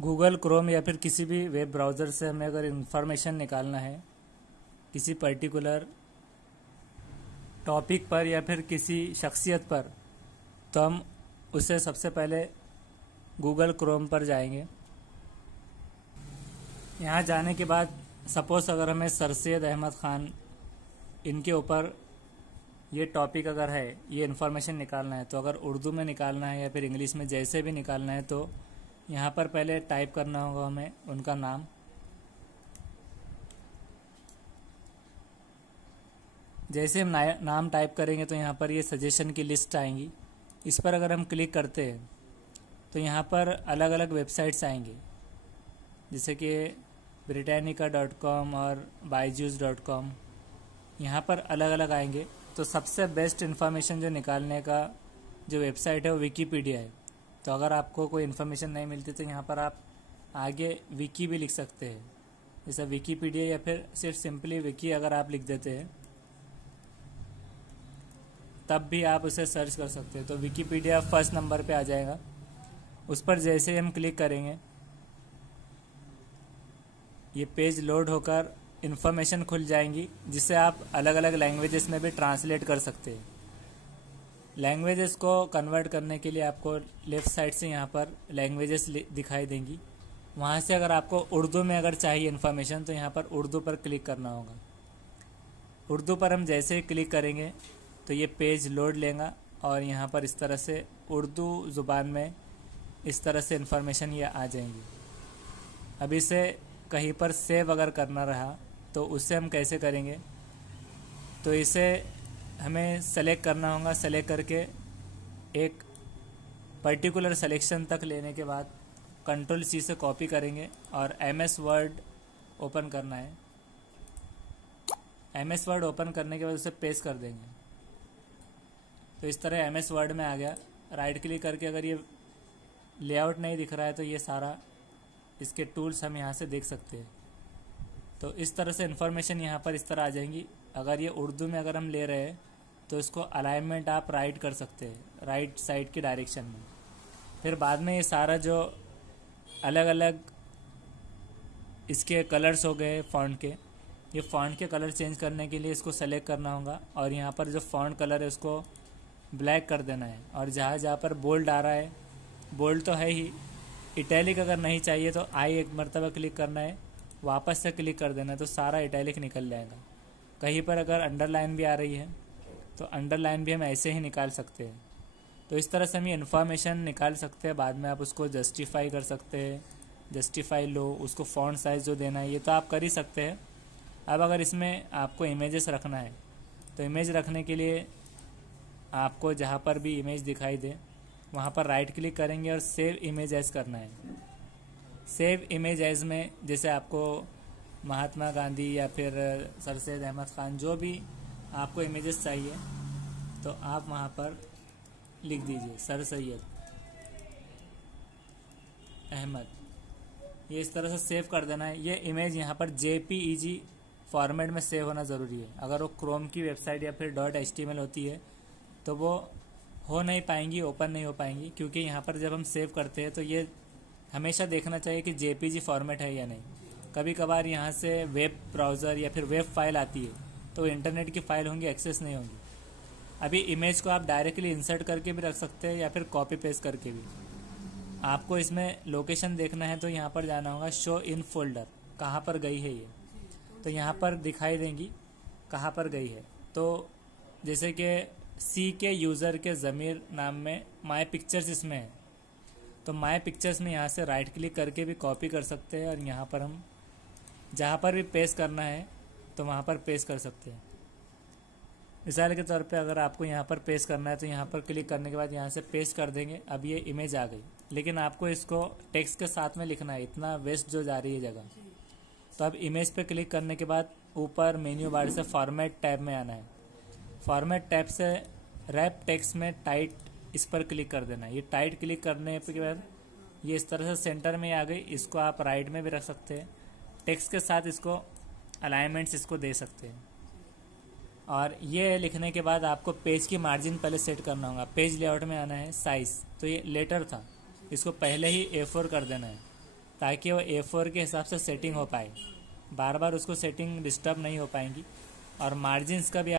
Google Chrome या फिर किसी भी वेब ब्राउज़र से हमें अगर इंफॉर्मेशन निकालना है किसी पर्टिकुलर टॉपिक पर या फिर किसी शख्सियत पर, तो हम उसे सबसे पहले गूगल क्रोम पर जाएंगे। यहाँ जाने के बाद सपोज़ अगर हमें सर सैयद अहमद ख़ान इनके ऊपर ये टॉपिक अगर है, ये इन्फॉर्मेशन निकालना है, तो अगर उर्दू में निकालना है या फिर इंग्लिश में जैसे भी निकालना है, तो यहाँ पर पहले टाइप करना होगा हमें उनका नाम। जैसे हम नाम टाइप करेंगे तो यहाँ पर ये सजेशन की लिस्ट आएंगी। इस पर अगर हम क्लिक करते हैं तो यहाँ पर अलग अलग वेबसाइट्स आएंगी, जैसे कि britannica.com और byju's.com। यहाँ पर अलग अलग आएंगे। तो सबसे बेस्ट इन्फॉर्मेशन जो निकालने का जो वेबसाइट है वो विकीपीडिया है। तो अगर आपको कोई इन्फॉर्मेशन नहीं मिलती तो यहाँ पर आप आगे विकी भी लिख सकते हैं, जैसे विकीपीडिया, या फिर सिर्फ सिंपली विकी अगर आप लिख देते हैं तब भी आप उसे सर्च कर सकते हैं। तो विकीपीडिया फर्स्ट नंबर पे आ जाएगा। उस पर जैसे ही हम क्लिक करेंगे ये पेज लोड होकर इन्फॉर्मेशन खुल जाएंगी, जिसे आप अलग अलग लैंग्वेजेस में भी ट्रांसलेट कर सकते हैं। लैंग्वेजेस को कन्वर्ट करने के लिए आपको लेफ़्ट साइड से यहाँ पर लैंग्वेजेस दिखाई देंगी। वहाँ से अगर आपको उर्दू में अगर चाहिए इन्फॉर्मेशन तो यहाँ पर उर्दू पर क्लिक करना होगा। उर्दू पर हम जैसे ही क्लिक करेंगे तो ये पेज लोड लेगा और यहाँ पर इस तरह से उर्दू ज़ुबान में इस तरह से इन्फॉर्मेशन ये आ जाएंगी। अब इसे कहीं पर सेव अगर करना रहा तो उससे हम कैसे करेंगे, तो इसे हमें सेलेक्ट करना होगा। सेलेक्ट करके एक पर्टिकुलर सिलेक्शन तक लेने के बाद Ctrl+C से कॉपी करेंगे और MS वर्ड ओपन करना है। MS वर्ड ओपन करने के बाद उसे पेस्ट कर देंगे। तो इस तरह MS वर्ड में आ गया। राइट क्लिक करके अगर ये लेआउट नहीं दिख रहा है तो ये सारा इसके टूल्स हम यहाँ से देख सकते हैं। तो इस तरह से इन्फॉर्मेशन यहाँ पर इस तरह आ जाएंगी। अगर ये उर्दू में अगर हम ले रहे हैं तो इसको अलाइनमेंट आप राइट कर सकते हैं, राइट साइड की डायरेक्शन में। फिर बाद में ये सारा जो अलग अलग इसके कलर्स हो गए फ़ॉन्ट के, ये फ़ॉन्ट के कलर चेंज करने के लिए इसको सेलेक्ट करना होगा और यहाँ पर जो फ़ॉन्ट कलर है उसको ब्लैक कर देना है। और जहाँ जहाँ पर बोल्ड आ रहा है, बोल्ड तो है ही, इटैलिक अगर नहीं चाहिए तो आई एक मरतबा क्लिक करना है, वापस से क्लिक कर देना है, तो सारा इटैलिक निकल जाएगा। कहीं पर अगर अंडरलाइन भी आ रही है तो अंडरलाइन भी हम ऐसे ही निकाल सकते हैं। तो इस तरह से हम ये इन्फॉर्मेशन निकाल सकते हैं। बाद में आप उसको जस्टिफाई कर सकते हैं, जस्टिफाई लो, उसको फ़ॉन्ट साइज़ जो देना है ये तो आप कर ही सकते हैं। अब अगर इसमें आपको इमेजेस रखना है तो इमेज रखने के लिए आपको जहाँ पर भी इमेज दिखाई दे वहाँ पर राइट क्लिक करेंगे और सेव इमेज एज करना है। सेव इमेज एज में जैसे आपको महात्मा गांधी या फिर सर सैयद अहमद ख़ान जो भी आपको इमेजेस चाहिए तो आप वहाँ पर लिख दीजिए सर सैयद अहमद, ये इस तरह से सेव कर देना है। ये इमेज यहाँ पर JPEG फॉर्मेट में सेव होना ज़रूरी है। अगर वो क्रोम की वेबसाइट या फिर .html होती है तो वो हो नहीं पाएंगी, ओपन नहीं हो पाएंगी, क्योंकि यहाँ पर जब हम सेव करते हैं तो ये हमेशा देखना चाहिए कि JPG फॉर्मेट है या नहीं। कभी कभार यहाँ से वेब ब्राउज़र या फिर वेब फाइल आती है तो इंटरनेट की फ़ाइल होंगी, एक्सेस नहीं होंगी। अभी इमेज को आप डायरेक्टली इंसर्ट करके भी रख सकते हैं या फिर कॉपी पेस्ट करके भी। आपको इसमें लोकेशन देखना है तो यहाँ पर जाना होगा शो इन फोल्डर, कहाँ पर गई है ये, तो यहाँ पर दिखाई देंगी कहाँ पर गई है। तो जैसे कि C के यूज़र के ज़मीर नाम में माय पिक्चर्स इसमें है, तो माय पिक्चर्स में यहाँ से राइट क्लिक करके भी कॉपी कर सकते हैं और यहाँ पर हम जहाँ पर भी पेस्ट करना है तो वहाँ पर पेस्ट कर सकते हैं। मिसाल के तौर पे अगर आपको यहाँ पर पेस्ट करना है तो यहाँ पर क्लिक करने के बाद यहाँ से पेस्ट कर देंगे। अब ये इमेज आ गई, लेकिन आपको इसको टेक्स्ट के साथ में लिखना है, इतना वेस्ट जो जा रही है जगह। तो अब इमेज पे क्लिक करने के बाद ऊपर मेन्यू बार से फॉर्मेट टैब में आना है। फॉर्मेट टैब से रैप टेक्स्ट में टाइट इस पर क्लिक कर देना है। ये टाइट क्लिक करने के बाद ये इस तरह से सेंटर में आ गई। इसको आप राइट में भी रख सकते हैं, टेक्स्ट के साथ इसको अलाइनमेंट्स इसको दे सकते हैं। और ये लिखने के बाद आपको पेज की मार्जिन पहले सेट करना होगा। पेज लेआउट में आना है, साइज़, तो ये लेटर था, इसको पहले ही A4 कर देना है। ताकि वो A4 के हिसाब से सेटिंग हो पाए, बार बार उसको सेटिंग डिस्टर्ब नहीं हो पाएंगी। और मार्जिन्स का भी